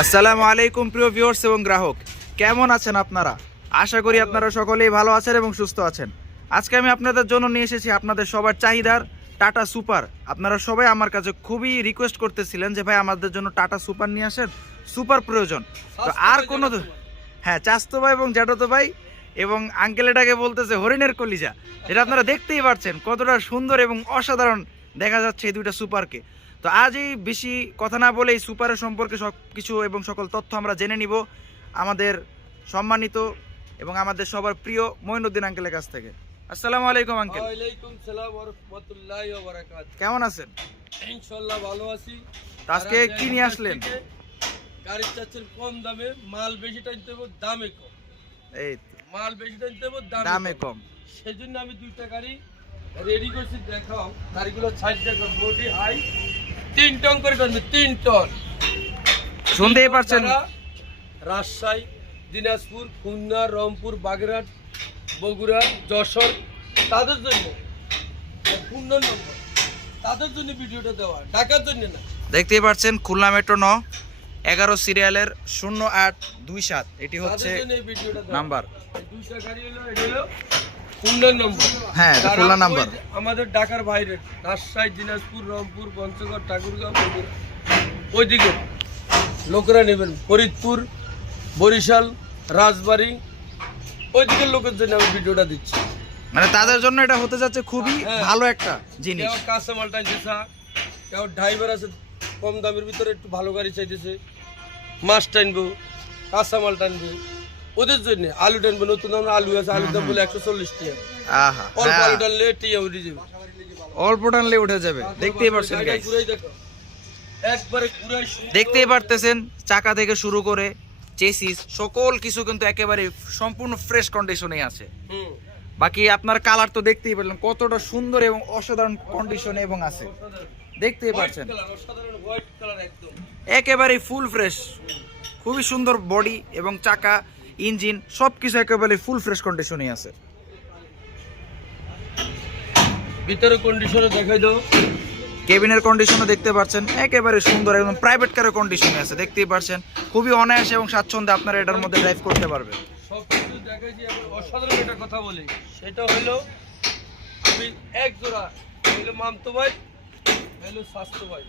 আসসালামু আলাইকুম প্রিয় ভিউয়ার্স এবং গ্রাহক। কেমন আছেন আপনারা? আশা করি আপনারা সকলেই ভালো আছেন এবং সুস্থ আছেন। আজকে আমি আপনাদের জন্য নিয়ে এসেছি আপনাদের সবার চাহিদার টাটা সুপার। আপনারা সবাই আমার কাছে খুবই রিকোয়েস্ট করতেছিলেন যে ভাই আমাদের জন্য টাটা সুপার নিয়ে আসেন। সুপার প্রয়োজন। তো আর কোনো হ্যাঁ চাস্তো ভাই এবং জ্যাঠতো ভাই এবং আঙ্কেল এটাকে বলতেছে হরিণের কলিজা। যেটা আপনারা দেখতেই পাচ্ছেন কতটা সুন্দর এবং অসাধারণ দেখা যাচ্ছে এই দুইটা সুপারকে। তো আজই বেশি কথা না বলে এই সুপারের সম্পর্কে সব কিছু এবং সকল তথ্য আমরা জেনে নিব আমাদের সম্মানিত এবং আমাদের সবার প্রিয় মঈনুদ্দিন আঙ্কেলের কাছ থেকে। আসসালামু আলাইকুম আঙ্কেল। ওয়ালাইকুম সালাম ওয়া রাহমাতুল্লাহি ওয়া বারাকাতুহু। কেমন আছেন? ইনশাআল্লাহ ভালো আছি। আজকে কি নিয়ে আসলেন? গাড়ি চাচ্ছেন কম দামে মাল বেশি টানতে হবে দামে কম। এই মাল বেশি টানতে হবে দামে দামে কম। কম। সেজন্য আমি দুইটা গাড়ি রেডি করছি দেখাও। গাড়িগুলো সাইড দেখো বডি হাই তিন টন করে টানবে তিন টন। শুনতেই পারছেন রাজশাহী দিনাজপুর খুলনা রংপুর বাগেরহাট বগুড়া যশোর তাদের জন্য খুলনা নম্বর তাদের জন্য ভিডিওটা দেওয়া ঢাকার জন্য না। দেখতেই পাচ্ছেন খুলনা মেট্রো ন এগারো সিরিয়ালের শূন্য আট দুই সাত এটি হচ্ছে। নাম্বার। দুইটা গাড়ি হলো এটা হলো খুলনার নম্বর। হ্যাঁ খুলনা নাম্বার। আমাদের ঢাকার বাইরে রাজশাহী দিনাজপুর রংপুর পঞ্চগড় ঠাকুরগাঁও ওইদিকে লোকেরা নেবেন। ফরিদপুর বরিশাল রাজবাড়ি ওইদিকের লোকের জন্য আমি ভিডিওটা দিচ্ছি। মানে তাদের জন্য এটা হতে যাচ্ছে খুবই হ্যাঁ। ভালো একটা জিনিস। কাঁচা মাল কেউ ড্রাইভার আছে কম দামের ভিতরে একটু ভালো গাড়ি চাইতেছে। মাছ টানবো কাঁচা মাল টানবে ওদের জন্য আলু টানবো নতুন আমরা আলু আছে আলুর দাম বলে একশো চল্লিশ টাকা। অল্প হ্যাঁ, আলু টানলে টিয়া উঠে যাবে। অল্প টানলে উঠে যাবে। দেখতেই পারছেন। দেখতেই পারতেছেন চাকা থেকে শুরু করে চেসিস সকল কিছু কিন্তু একেবারে সম্পূর্ণ ফ্রেশ কন্ডিশনে আছে। বাকি আপনার কালার তো দেখতেই পেলেন কতটা সুন্দর এবং অসাধারণ কন্ডিশনে এবং আছে। দেখতেই পাচ্ছেন। একেবারে ফুল ফ্রেশ খুবই সুন্দর বডি এবং চাকা। ইঞ্জিন সব কিছু একেবারে ফুল ফ্রেশ কন্ডিশনে আছে। ভিতরে কন্ডিশনে দেখাই দাও। কেবিনের কন্ডিশনও দেখতে পাচ্ছেন একেবারে সুন্দর একদম প্রাইভেট কারের কন্ডিশনে আছে দেখতেই পাচ্ছেন। খুবই অনায়াসে এবং স্বাচ্ছন্দ্যে আপনারা এটার মধ্যে ড্রাইভ করতে পারবেন। সব কিছু এবার অসাধারণ একটা কথা বলি। সেটা হলো আমি এক জোড়া হলো মামতো ভাই হলো স্বাস্থ্য ভাই।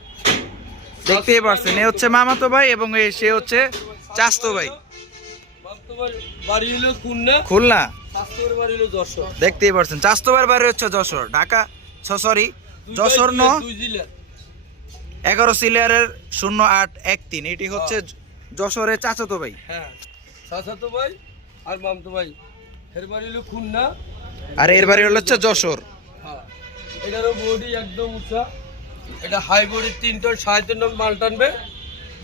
দেখতেই পাচ্ছেন এ হচ্ছে মামাতো ভাই এবং সে হচ্ছে চাস্তো ভাই। খুলনা দেখতেই পাচ্ছেন চাস্তো ভাইয়ের বাড়ি হচ্ছে যশোর ঢাকা সরি যশোর ন এগারো সিলিয়ারের শূন্য আট এক তিন এটি হচ্ছে যশোরের চাচাতো ভাই। হ্যাঁ চাচাতো ভাই আর মামতো ভাই। এর বাড়ি হলো খুলনা। আর এর বাড়ি হলো হচ্ছে যশোর। হ্যাঁ এটারও বডি একদম উঁচা। এটা হাই বডি তিন টন সাড়ে তিন টন মাল টানবে।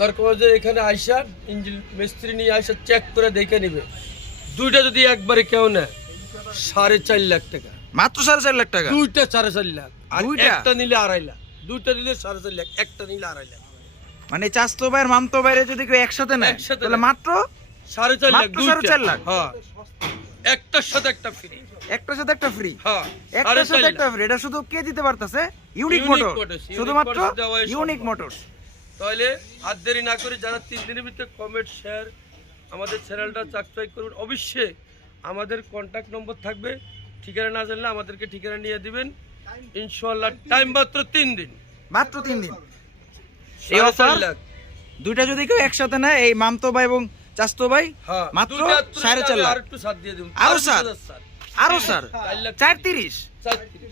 দরকার এখানে আইসা ইঞ্জিন মিস্ত্রি নিয়ে আইসা চেক করে দেখে নিবে। দুইটা যদি একবারে কেউ নেয় সাড়ে চার লাখ টাকা। মাত্র সাড়ে চার লাখ টাকা? দুইটা সাড়ে চার লাখ। আর একটা নিলে আড়াই লাখ। দুইটা নিলে সাড়ে চার লাখ একটা নিলে আড়াই লাখ। মানে চাস্তো ভাইয়ের মামতো ভাইয়ের যদি কেউ একসাথে নেয় তাহলে মাত্র? সাড়ে চার লাখ সাড়ে চার লাখ? হ্যাঁ। একটার সাথে একটা ফ্রি একটার সাথে একটা ফ্রি হ্যাঁ একটার সাথে একটা ফ্রি এটা শুধু কে দিতে পারতেছে? ইউনিক মোটর শুধুমাত্র ইউনিক সম্ভব। তাহলে আর দেরি না করে যারা তিন দিনের ভিতরে কমেন্ট শেয়ার আমাদের চ্যানেলটা সাবস্ক্রাইব করুন। অবশ্যই আমাদের কন্ট্যাক্ট নম্বর থাকবে। ঠিকানা না জানলে আমাদেরকে ঠিকানা নিয়ে দিবেন। ইনশাল্লাহ টাইম মাত্র তিন দিন। মাত্র তিন দিন। এই দুইটা যদি কেউ একসাথে নেয় এই মামতো ভাই এবং চাস্তো ভাই হ্যাঁ মাত্র সাড়ে চার লাখ। একটু সাথ দিয়ে দেবো। আরও স্যার? স্যার আরও স্যার চার তিরিশ। চার তিরিশ।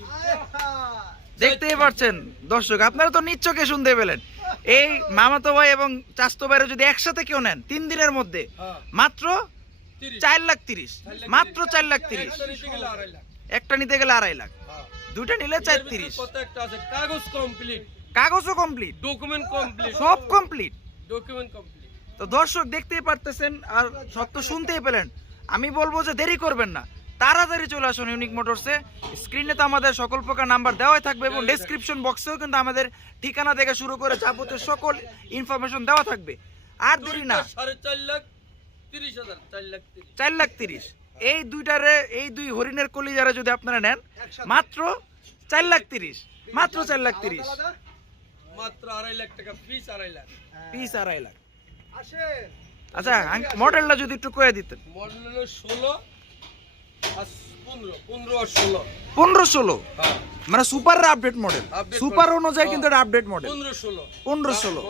দেখতেই পাচ্ছেন দর্শক আপনারা তো নিচ্ছকে শুনতে পেলেন। এই মামাতো ভাই এবং চাস্তো ভাইরা যদি একসাথে কেউ নেন তিন দিনের মধ্যে হ্যাঁ, মাত্র চার লাখ তিরিশ। মাত্র চার লাখ তিরিশ। একটা নিতে গেলে আড়াই লাখ। হ্যাঁ। দুইটা নিলে চার তিরিশ। কাগজ কমপ্লিট কাগজও কমপ্লিট ডকুমেন্ট কমপ্লিট সব কমপ্লিট ডকুমেন্ট কমপ্লিট তো দর্শক দেখতেই পারতেছেন আর সত্য শুনতেই পেলেন। আমি বলব যে দেরি করবেন না। তাড়াতাড়ি চলে আসুন ইউনিক মোটরসে স্ক্রিনে তো আমাদের সকল প্রকার নাম্বার দেওয়াই থাকবে এবং ডেসক্রিপশন বক্সেও কিন্তু আমাদের ঠিকানা থেকে শুরু করে যাবতীয় সকল ইনফরমেশন দেওয়া থাকবে। আর দেরি না। চার লাখ তিরিশ এই দুইটারে এই দুই হরিণের কলি যারা যদি আপনারা নেন মাত্র চার লাখ তিরিশ। মাত্র চার লাখ তিরিশ। মাত্র আড়াই লাখ টাকা পিস আড়াই লাখ। পিস আড়াই লাখ। আচ্ছা মডেলটা যদি একটু করে দিতেন। মডেল হলো ষোলো পনেরো ষোলো। হ্যাঁ। মানে সুপার আপডেট মডেল সুপার অনুযায়ী কিন্তু এটা আপডেট মডেল পনেরো ষোলো।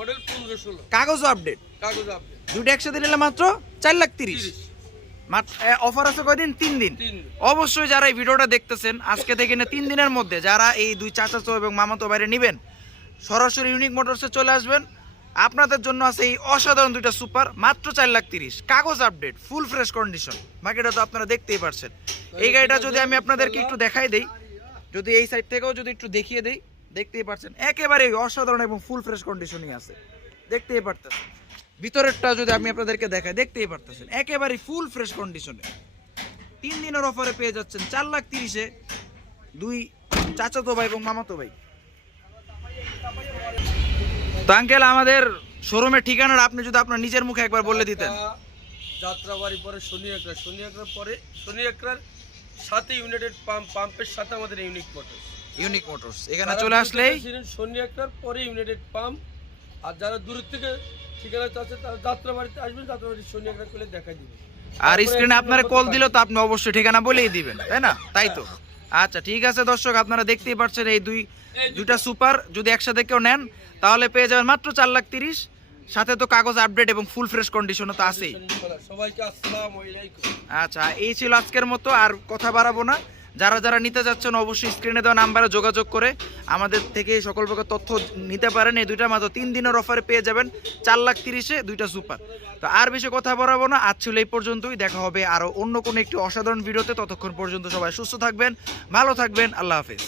আপডেট আপনি দুটো একসাথে নিলে মাত্র চার লাখ তিরিশ। তিরিশ। অফার আছে কয়দিন? তিন দিন। অবশ্যই যারা এই ভিডিওটা দেখতেছেন আজকে থেকে না তিন দিনের মধ্যে যারা এই দুই চাচাতো এবং মামাতো বাইরে নেবেন সরাসরি ইউনিক মোটরসে চলে আসবেন। আপনাদের জন্য আছে এই অসাধারণ দুইটা সুপার, মাত্র চার লাখ তিরিশ। কাগজ আপডেট, ফুল ফ্রেশ কন্ডিশন। বাকিটা তো আপনারা দেখতেই পারছেন। এই গাড়িটা যদি আমি আপনাদেরকে একটু দেখাই দেই, যদি এই সাইড থেকেও যদি একটু দেখিয়ে দেই, দেখতেই পারছেন। একেবারে অসাধারণ এবং ফুল ফ্রেশ কন্ডিশনই আছে। দেখতেই পারতেছেন। ভিতরেরটা যদি আমি আপনাদেরকে দেখাই, দেখতেই পারতেছেন। একেবারে ফুল ফ্রেশ কন্ডিশনে। তিন দিনের অফারে পেয়ে যাচ্ছেন চার লাখ তিরিশে দুই চাচাতো ভাই এবং মামাতো ভাই। তো আঙ্কেল আমাদের শোরুমের ঠিকানাটা আপনি যদি আপনার নিজের মুখে একবার বলে দিতেন। যাত্রাবাড়ি পরে শনি একরা শনি একরার পরে শনি একরার সাথে ইউনাইটেড পাম্প পাম্পের সাথে আমাদের ইউনিক মোটর ইউনিক মোটরস। এখানে চলে আসলেই শনি একরার পরে ইউনাইটেড পাম্প আর যারা দূর থেকে ঠিকানা চাচ্ছে তারা যাত্রাবাড়িতে আসবেন যাত্রাবাড়ি শনি একরা করলে দেখা দিবে আর স্ক্রিনে আপনারা কল দিলেও তো আপনি অবশ্যই ঠিকানা বলেই দিবেন তাই না? তাই তো? আচ্ছা ঠিক আছে দর্শক আপনারা দেখতেই পাচ্ছেন এই দুই দুইটা সুপার। যদি একসাথে কেউ নেন তাহলে পেয়ে যাবেন মাত্র চার লাখ তিরিশ। সাথে তো কাগজ আপডেট এবং ফুল ফ্রেশ কন্ডিশনও তো আছেই। সবাইকে আসসালামু আলাইকুম। আচ্ছা এই ছিল আজকের মতো আর কথা বাড়াবো না। যারা যারা নিতে যাচ্ছেন, অবশ্যই স্ক্রিনে দেওয়া নাম্বারে যোগাযোগ করে আমাদের থেকে সকল প্রকার তথ্য নিতে পারেন। এই দুইটা মাত্র তিন দিনের অফারে পেয়ে যাবেন চার লাখ তিরিশে দুইটা সুপার তো আর বেশি কথা বলাবো না, আজ ছিল এই পর্যন্তই। দেখা হবে আরও অন্য কোনো একটি অসাধারণ ভিডিওতে ততক্ষণ পর্যন্ত সবাই সুস্থ থাকবেন, ভালো থাকবেন। আল্লাহ হাফেজ।